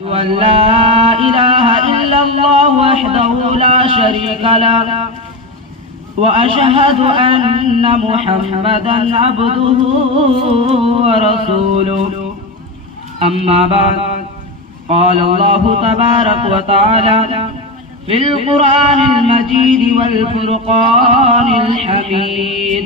وأن لا إله إلا الله وحده لا شريك له وأشهد أن محمدا عبده ورسوله. أما بعد، قال الله تبارك وتعالى في القرآن المجيد والفرقان الحميد: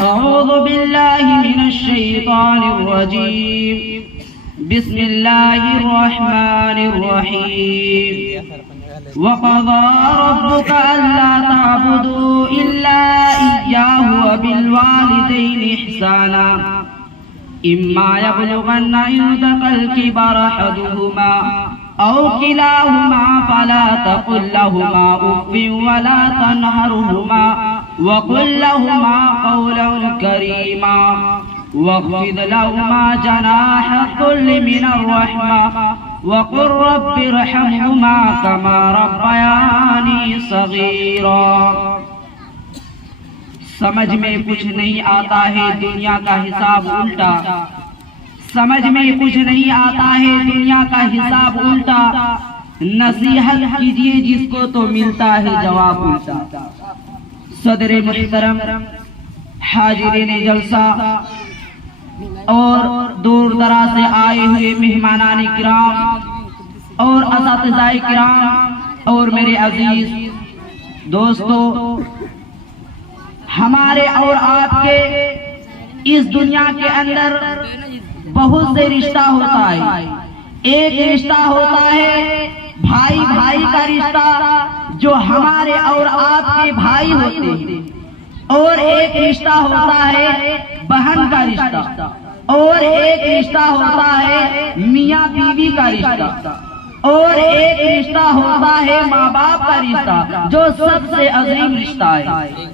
أعوذ بالله من الشيطان الرجيم، بسم الله الرحمن الرحيم. وقضى ربك ألا تعبدوا إلا إياه وبالوالدين إحسانا إما يبلغن عندك الكبر أحدهما أو كلاهما فلا تقل لهما أف ولا تنهرهما وقل لهما قولا كريما واخفض لهما جناح الذل من الرحمة وقل رب ارحمهما كما ربياني صغيرا. سمجھ میں کچھ نہیں آتا ہے دنیا کا حساب الٹا، سمجھ میں کچھ نہیں آتا ہے دنیا کا حساب الٹا. نصیحت کیجئے جس کو تو ملتا ہے جواب الٹا. صدر محترم، حاضرین جلسہ اور دور دراز سے آئے ہوئے مہمانان کرام اور اساتذہ کرام اور میرے عزیز دوستو، ہمارے اور آپ کے اس دنیا کے اندر بہت سے رشتہ ہوتا ہے. ایک رشتہ ہوتا ہے بھائی بھائی کا رشتہ جو ہمارے اور آپ کے بھائی ہوتے ہیں، اور ایک رشتہ ہوتا ہے بہن کا رشتہ، اور ایک رشتہ ہوتا ہے میاں بیوی کا رشتہ، اور ایک رشتہ ہوتا ہے ماں باپ کا رشتہ جو سب سے عظیم رشتہ ہے.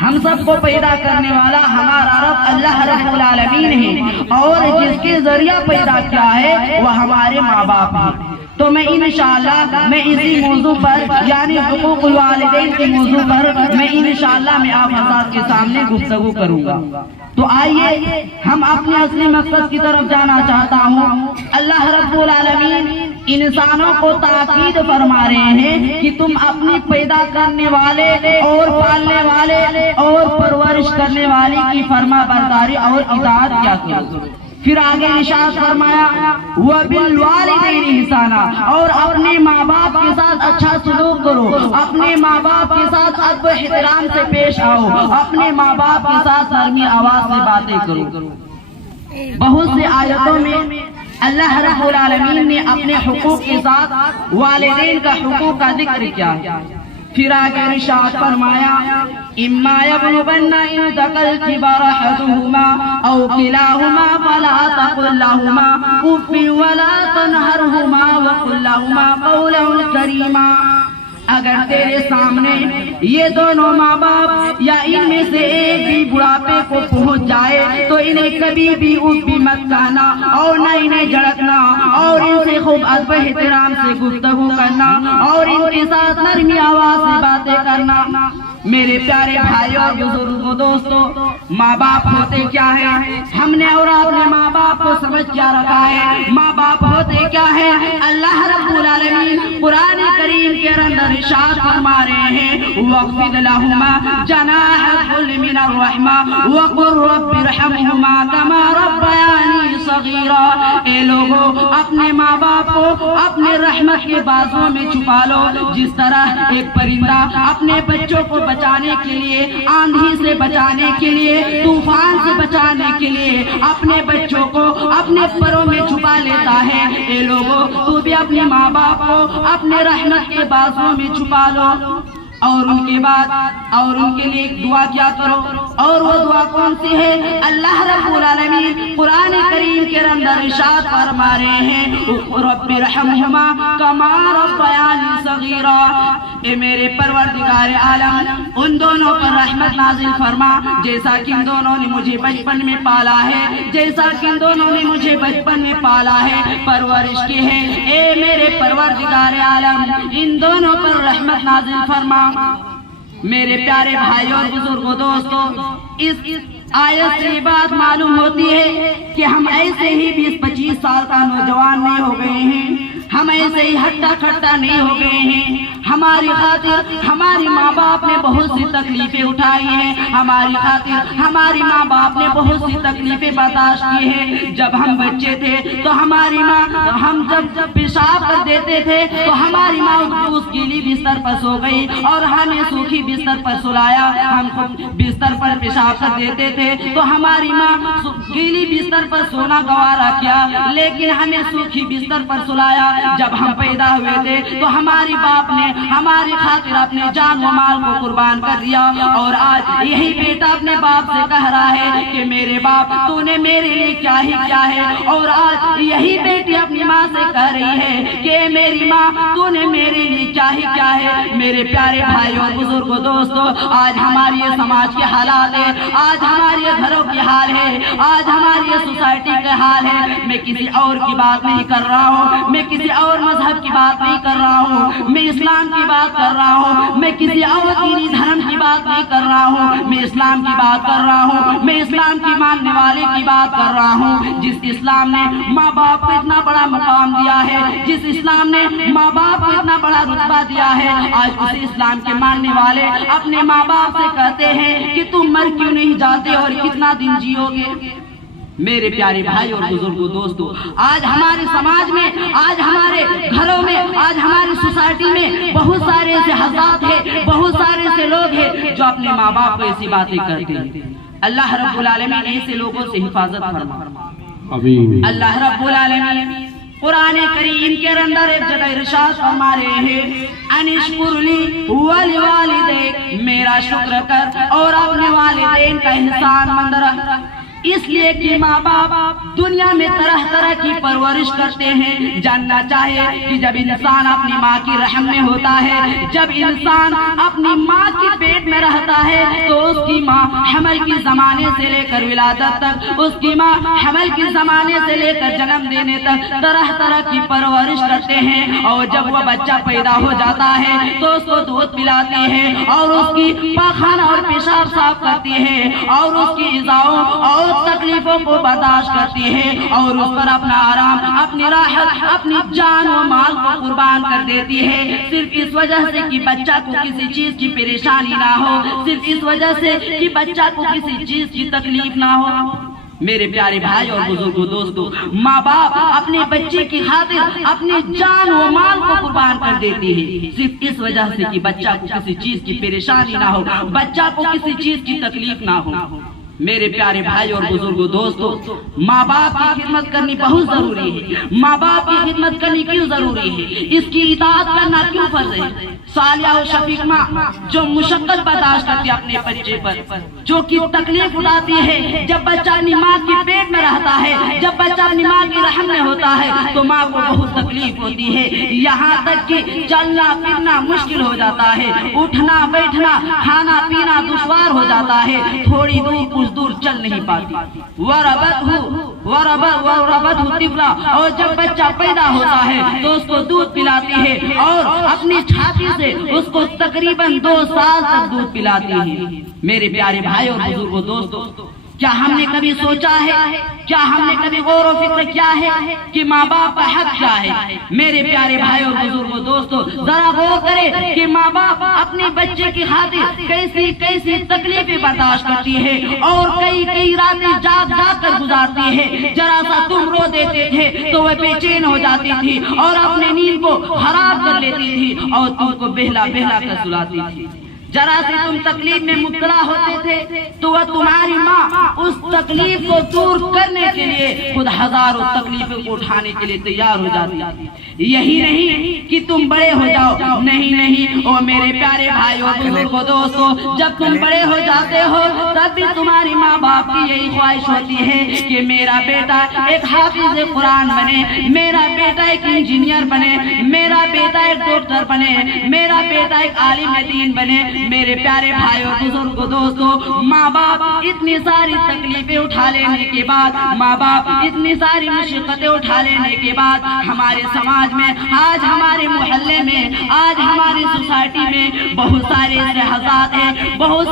ہم سب کو پیدا کرنے والا ہمارا رب اللہ رب العالمین ہے، اور جس کے ذریعہ پیدا کیا ہے وہ ہمارے ماں باپ ہیں. تو میں انشاءاللہ میں اسی موضوع پر یعنی حقوق الوالدین کے موضوع پر میں انشاءاللہ میں آپ حضرات کے سامنے گفتگو کروں گا. تو آئیے ہم اپنے اصلی مقصد کی طرف جانا چاہتا ہوں. اللہ رب العالمین انسانوں کو تاکید فرما رہے ہیں کہ تم اپنی پیدا کرنے والے اور پالنے والے اور پرورش کرنے والے کی فرما برداری اور اطاعت کیا کرو. پھر آگے ارشاد فرمایا وَبِالْوَالِدَيْنِ إِحْسَانًا، اور اپنے ماں باپ کے ساتھ اچھا سلوک کرو، اپنے ماں باپ کے ساتھ ادب و احترام سے پیش آؤ، اپنے ماں باپ کے ساتھ نرمی آواز سے باتیں کرو. بہت سے آیتوں میں اللہ رب العالمین نے اپنے حقوق کے ساتھ والدین کا حقوق کا ذکر کیا. پھر آگے ارشاد فرمایا اما یبلغن عندک الکبر احدهما او کلاهما فلا تقل لهما اف ولا تنهرهما وقل لهما قولا کریما. اگر تیرے سامنے یہ دونوں ماں باپ یا ان میں سے ایک بھی بڑھاپے کو پہنچ جائے تو انہیں کبھی بھی اف بھی مت کہنا اور نہ انہیں جھڑکنا، اور ان سے خوب ادب احترام سے گفتگو کرنا اور ان کے ساتھ نرمی آواز سے باتیں کرنا. میرے پیارے بھائیوں اور بزرگوں دوستو، ماں باپ ہوتے کیا ہے؟ ہم نے اور آپ نے ماں باپ کو سمجھ کیا رکھا ہے؟ ماں باپ ہوتے کیا ہے؟ اللہ رب العالمین قرآن کریم کے اندر ارشاد فرما رہے ہیں وَاخْفِضْ لَهُمَا جَنَاحَ الذُّلِّ مِنَ الرَّحْمَةِ وَقُلْ رَبِّ ارْحَمْهُمَا كَمَا رَبَّيَانِي صَغِيرًا. اے لوگو، اپنے ماں باپ کو اپنے رحمت کے بازوں میں چھپا لو، جس طرح ایک پرندہ اپنے بچوں کو بچانے کے لیے، آندھی سے بچانے کے لیے، طوفان سے بچانے کے لیے اپنے بچوں کو اپنے پروں میں چھپا لیتا ہے. اے لوگو، تو بھی اپنے ماں باپ کو اپنے رحمت کے بازوں میں چھپا لو، اور ان کے بعد اور ان کے لیے ایک دعا کیا کرو. اور وہ دعا کون سی ہے؟ اللہ رب العالمین قرآن کریم کے اندر ارشاد فرما رہے ہیں رب ارحمہما کما ربیانی صغیرا. اے میرے پروردگار عالم، ان دونوں پر رحمت نازل فرما جیسا کہ ان دونوں نے مجھے بچپن میں پالا ہے، جیسا کہ ان دونوں نے مجھے بچپن میں پالا ہے، پرورش کی ہے. اے میرے پروردگار عالم، ان دونوں پر رحمت نازل فرما. میرے پیارے بھائیوں اور بزرگوں دوستو، اس آیت سے یہ بات معلوم ہوتی ہے کہ ہم ایسے ہی 20-25 سال کا نوجوان نہیں ہو گئے ہیں، ہم ایسے ہی ہٹا کھٹا نہیں ہو گئے ہیں۔ ہماری خاطر ہماری ماں باپ نے بہت سی تکلیفیں اٹھائی ہیں، ہماری خاطر ہماری ماں باپ نے بہت سی تکلیفیں برداشت کی ہیں۔ جب ہم بچے تھے تو ہماری ماں، ہم جب پیشاب کر دیتے تھے تو ہماری ماں اس گیلی بستر پر سو گئی اور ہمیں سوکھی بستر پر سلایا۔ ہم خود بستر پر پیشاب کر دیتے تھے تو ہماری ماں گیلی بستر پر سونا گوارا کیا، لیکن ہمیں سوکھی بستر پر سلایا۔ جب ہم پیدا ہوئے تھے تو ہماری باپ نے ہماری خاطر اپنے جان و مال کو قربان کر دیا، اور آج یہی بیٹا اپنے باپ سے کہہ رہا ہے کہ میرے باپ تو نے میرے لیے کیا ہی کیا ہے، اور آج یہی بیٹی اپنی ماں سے کہہ رہی ہے کہ میری ماں تو نے میرے لیے کیا ہی کیا ہے۔ میرے پیارے بھائی اور بزرگوں، دوستو، آج ہماری یہ سماج کے حالات ہے، آج ہمارے گھروں کی حال ہے، آج ہماری یہ سوسائٹی کا حال ہے۔ میں کسی اور کی بات نہیں کر رہا ہوں، میں کسی اور مذہب کی بات نہیں کر رہا ہوں، میں اسلام کی بات کر رہا ہوں، میں کسی اور دینی دھرم کی بات نہیں کر رہا ہوں، میں اسلام کی بات کر رہا ہوں، میں اسلام کی ماننے والے کی بات کر رہا ہوں، جس اسلام نے ماں باپ کو اتنا بڑا مقام دیا ہے، جس اسلام نے ماں باپ کو اتنا بڑا رتبہ دیا ہے۔ آج اسی اسلام کے ماننے والے اپنے ماں باپ سے کہتے ہیں کہ تم مر کیوں نہیں جاتے اور کتنا دن جیو گے۔ میرے پیارے بھائی اور بزرگوں، دوستو، آج ہمارے سماج میں، آج ہمارے گھروں میں، آج ہماری سوسائٹی میں بہت سارے ایسے حضرات ہیں، بہت سارے ایسے لوگ ہیں جو اپنے ماں باپ کو ایسی باتیں کرتے ہیں۔ اللہ رب العالمین ایسے لوگوں سے حفاظت فرما۔ اللہ رب العالمین قرآن کریم کے اندر ایک جگہ ارشاد فرما رہے ہیں، انشکر لی ولوالدیک، میرا شکر کر اور اپنے والدین کا احسان مند رہ۔ اس لیے کہ ماں باپ دنیا میں طرح طرح کی پرورش کرتے ہیں۔ جاننا چاہے کہ جب انسان اپنی ماں کی رحم میں ہوتا ہے، جب انسان اپنی ماں کے پیٹ میں رہتا ہے، تو اس کی ماں حمل کی زمانے سے لے کر ولادت تک، اس کی ماں حمل کی زمانے سے لے کر جنم دینے تک طرح طرح کی پرورش کرتے ہیں، اور جب وہ بچہ پیدا ہو جاتا ہے تو اس کو دودھ پلاتی ہے اور اس کی پاخانہ اور پیشاب صاف کرتی ہے اور اس کی ایذاؤں اور تکلیفوں کو برداشت کرتی ہے اور اس پر اپنا آرام، اپنی راحت، اپنی جان و مال کو قربان کر دیتی ہے، صرف اس وجہ سے کہ بچہ کو کسی چیز کی پریشانی نہ ہو، صرف اس وجہ سے کہ بچہ کو کسی چیز کی تکلیف نہ ہو۔ میرے پیارے بھائی اور بزرگوں، دوستو، ماں باپ اپنے بچے کی خاطر اپنی جان و مال کو قربان کر دیتی ہے، صرف اس وجہ سے کہ بچہ کو کسی چیز کی پریشانی نہ ہو، بچہ کو کسی چیز کی تکلیف نہ ہو۔ میرے پیارے بھائی اور بزرگوں، دوستو، ماں باپ کی خدمت کرنی بہت ضروری ہے۔ ماں باپ کی خدمت کرنی کیوں ضروری ہے؟ اس کی اطاعت کرنا کیوں فرض ہے؟ صالحہ و شفیق ماں جو مشقت برداشت کرتی ہے اپنے بچے پر، جو کی تکلیف اٹھاتی ہے، جب بچہ اپنی ماں کے پیٹ میں رہتا ہے، جب بچہ اپنی ماں کی رحم میں ہوتا ہے تو ماں کو بہت تکلیف ہوتی ہے، یہاں تک کہ چلنا پھرنا مشکل ہو جاتا ہے، اٹھنا بیٹھنا کھانا پینا دشوار ہو جاتا ہے، تھوڑی دور چل نہیں پاتی۔ وربت طفلا، اور جب بچہ پیدا ہوتا ہے تو اس کو دودھ پلاتی ہے اور اپنی چھاتی سے اس کو تقریباً 2 سال تک دودھ پلاتی ہے۔ میرے پیارے بھائی اور بزرگوں، دوستو، کیا ہم نے کبھی سوچا ہے، کیا ہم نے کبھی غور و فکر کیا ہے کہ ماں باپ کا حق کیا ہے؟ میرے پیارے بھائی اور بزرگوں، دوستو، ذرا غور کریں کہ ماں باپ اپنے بچے کی خاطر کیسی کیسی تکلیفیں برداشت کرتی ہے اور کئی راتیں جاگ کر گزارتی ہے۔ ذرا سا تم رو دیتے تھے تو وہ بے چین ہو جاتی تھی اور اپنے نیند کو خراب کر لیتی تھی اور تم کو بہلا کر سلاتی تھی۔ ذرا سے تم تکلیف میں مبتلا ہوتے تھے تو وہ تمہاری ماں اس تکلیف کو دور کرنے کے لیے خود ہزاروں تکلیفوں کو اٹھانے کے لیے تیار ہو جاتی ہے۔ یہی نہیں کہ تم بڑے ہو جاؤ، نہیں، او میرے پیارے بھائی اور بزرگوں، دوستو، جب تم بڑے ہو جاتے ہو تب بھی تمہاری ماں باپ کی یہی خواہش ہوتی ہے کہ میرا بیٹا ایک حافظ قرآن بنے، میرا بیٹا ایک انجینئر بنے، میرا بیٹا ایک ڈاکٹر بنے، میرا بیٹا ایک عالم دین بنے، میرے پیارے بھائیوں بزرگوں دوستوں، ماں باپ اتنی ساری تکلیفیں اٹھا لینے کے بعد، ماں باپ اتنی ساری مشقتیں اٹھا لینے کے بعد، ہمارے سماج میں آج، ہمارے محلے میں آج، ہماری سوسائٹی میں بہت سارے ایسے حضرات ہیں، بہت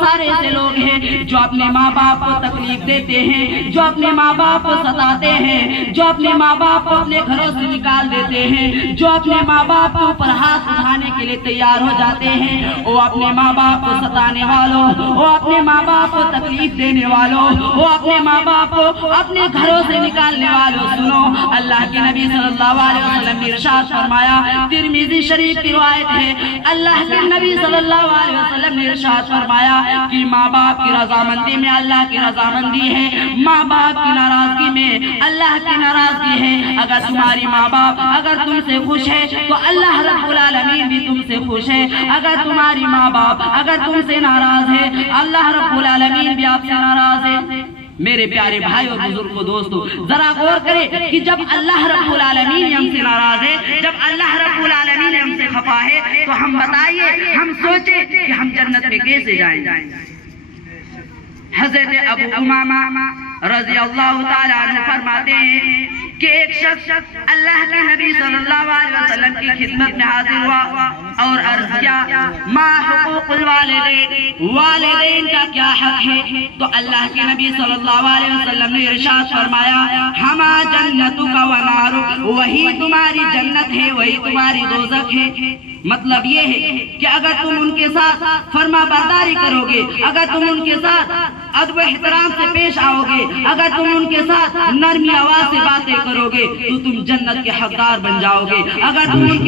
سارے ایسے لوگ ہیں جو اپنے ماں باپ کو تکلیف دیتے ہیں، جو اپنے ماں باپ کو ستاتے ہیں، جو اپنے ماں باپ کو اپنے گھروں سے نکال دیتے ہیں، جو اپنے ماں باپ کے اوپر ہاتھ اٹھانے کے لیے تیار ہو جاتے ہیں۔ وہ اپنے ماں باپ کو ستانے والوں، وہ اپنے ماں باپ کو تکلیف دینے والوں، وہ اپنے ماں باپ کو اپنے گھروں سے نکالنے والوں، سنو، اللہ کے نبی صلی اللہ علیہ وسلم نے ارشاد فرمایا، ترمذی شریف کی روایت ہے، اللہ کے نبی صلی اللہ علیہ وسلم نے ارشاد فرمایا کہ ماں باپ کی رضامندی میں اللہ کی رضامندی ہے، ماں باپ کی ناراضگی میں اللہ کی ناراضگی ہے۔ اگر تمہاری ماں باپ اگر تم سے خوش ہے تو اللہ رب العالمین بھی تم سے خوش ہے، اگر تمہاری ماں باپ اگر تم سے ناراض ہے، اللہ رب العالمین بھی آپ سے ناراض ہے۔ میرے پیارے بھائی اور بزرگوں دوستو، ذرا غور کریں کہ جب اللہ رب العالمین ہم سے ناراض ہے، جب اللہ رب العالمین ہم سے خفا ہے، تو ہم بتائیے، ہم سوچیں کہ ہم جنت میں کیسے جائیں۔ حضرت ابو امامہ رضی اللہ تعالیٰ عنہ فرماتے ہیں کہ ایک شخص اللہ کے نبی صلی اللہ علیہ وسلم کی خدمت میں حاضر ہوا اور عرض کیا، ما حقوق الوالدین، والدین کا کیا حق ہے؟ تو اللہ کے نبی صلی اللہ علیہ وسلم نے ارشاد فرمایا، ہما جنتک و نارک، وہی تمہاری جنت ہے، وہی تمہاری دوزخ ہے۔ مطلب یہ ہے کہ اگر تم ان کے ساتھ فرما برداری کرو گے، اگر تم ان کے ساتھ ادب و احترام سے پیش آؤ گے، اگر تم ان کے ساتھ نرمی آواز سے باتیں کرو گے تو تم جنت کے حقدار بن جاؤ گے۔ اگر تم ان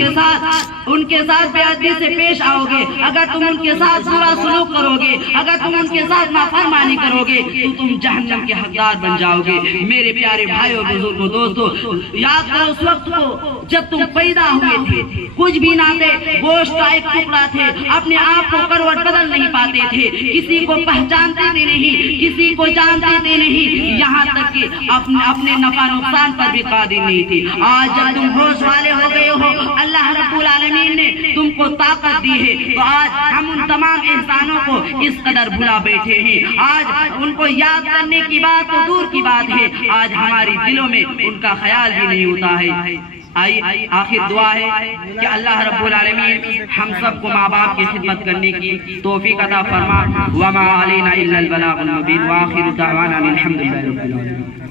کے ساتھ بے ادبی سے پیش آؤ گے، اگر تم ان کے ساتھ برا سلوک کرو گے، اگر تم ان کے ساتھ نافرمانی کرو گے تو تم جہنم کے حقدار بن جاؤ گے۔ میرے پیارے بھائیوں بزرگوں دوستو، یاد کرو اس وقت کو جب تم پیدا ہوئے تھے، کچھ بھی نہ تھے، گوشت کا ایک ٹکڑا تھے، اپنے آپ کو کروٹ بدل نہیں پاتے تھے، کسی کو پہچانتے تھے نہیں، کسی کو جانتے تھے نہیں، یہاں تک کہ اپنے نفع نقصان پر بھی قادر نہیں تھے۔ آج جب تم ہوش والے ہو گئے ہو، اللہ رب العالمین نے تم کو طاقت دی ہے، تو آج ہم ان تمام احسانوں کو اس قدر بھلا بیٹھے ہیں، آج ان کو یاد کرنے کی بات تو دور کی بات ہے، آج ہماری دلوں میں ان کا خیال بھی نہیں ہوتا ہے۔ آئیے آخر دعا ہے کہ اللہ رب العالمین ہم سب کو ماں باپ کی خدمت کرنے کی توفیق عطا فرما۔ وما علینا الا البلاغ المبین، وآخر دعوانا الحمدللہ رب العالمین۔